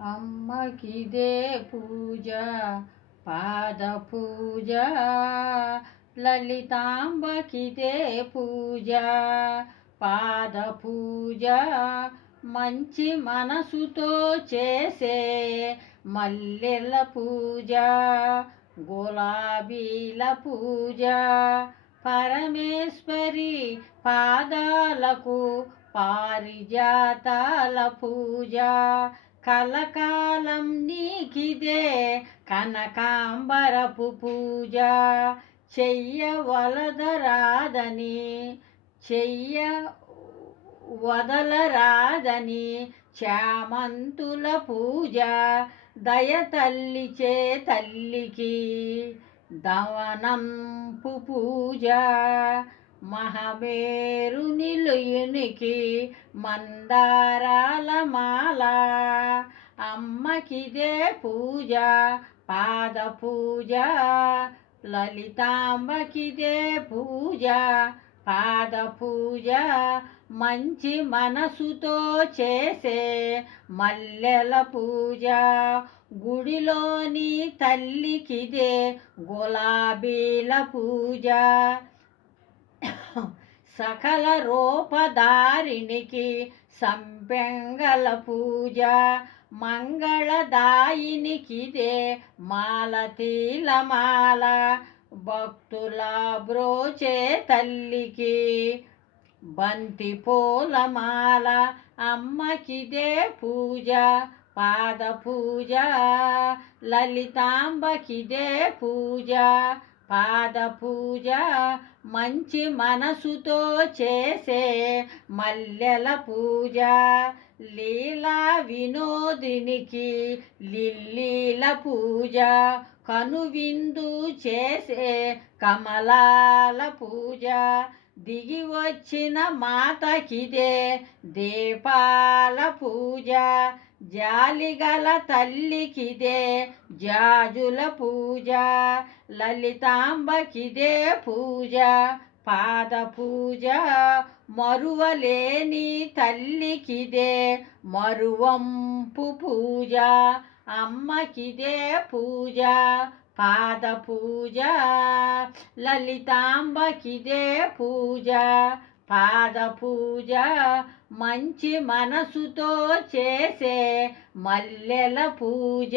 అమ్మకిదే పూజ పాద పూజ లలితాంబకిదే పూజ పాద పూజ మంచి మనసుతో చేసే మల్లెల పూజ గులాబీల పూజ పరమేశ్వరి పాదాలకు పారిజాతాల పూజ కలకాలం నీకిదే కనకాంబరపు పూజ చెయ్య వదలరాదని చామంతుల పూజ దయ తల్లిచే తల్లికి దవనంపు పూజ మహమేరు నిలుయునికి మందారాల మాల అమ్మకిదే పూజ పాద పూజ లలితాంబకిదే పూజ పాద పూజ మంచి మనసుతో చేసే మల్లెల పూజ గుడిలోని తల్లికిదే గులాబీల పూజ సకల రూపధారినికి సంపెంగల పూజ మంగళదాయినికిదే మాలతీల మాల భక్తుల బ్రోచే తల్లికి బంతి పూల మాల అమ్మకిదే పూజ పాద పూజ లలితాంబకిదే పూజ పాద పూజ మంచి మనసుతో చేసే మల్లెల పూజ లీలా వినోదినికి లిల్లీల పూజ కనువిందు చేసే కమలాల పూజ దిగి వచ్చిన మాతకిదే దీపాల పూజ జాలిగల తల్లికిదే జాజుల పూజ లలితాంబకిదే పూజ పాద పూజ మరువలేని తల్లికిదే మరువంపు పూజ అమ్మకిదే పూజ పాద పూజ లలితాంబకిదే పూజ పాద పూజ మంచి మనసుతో చేసే మల్లెల పూజ.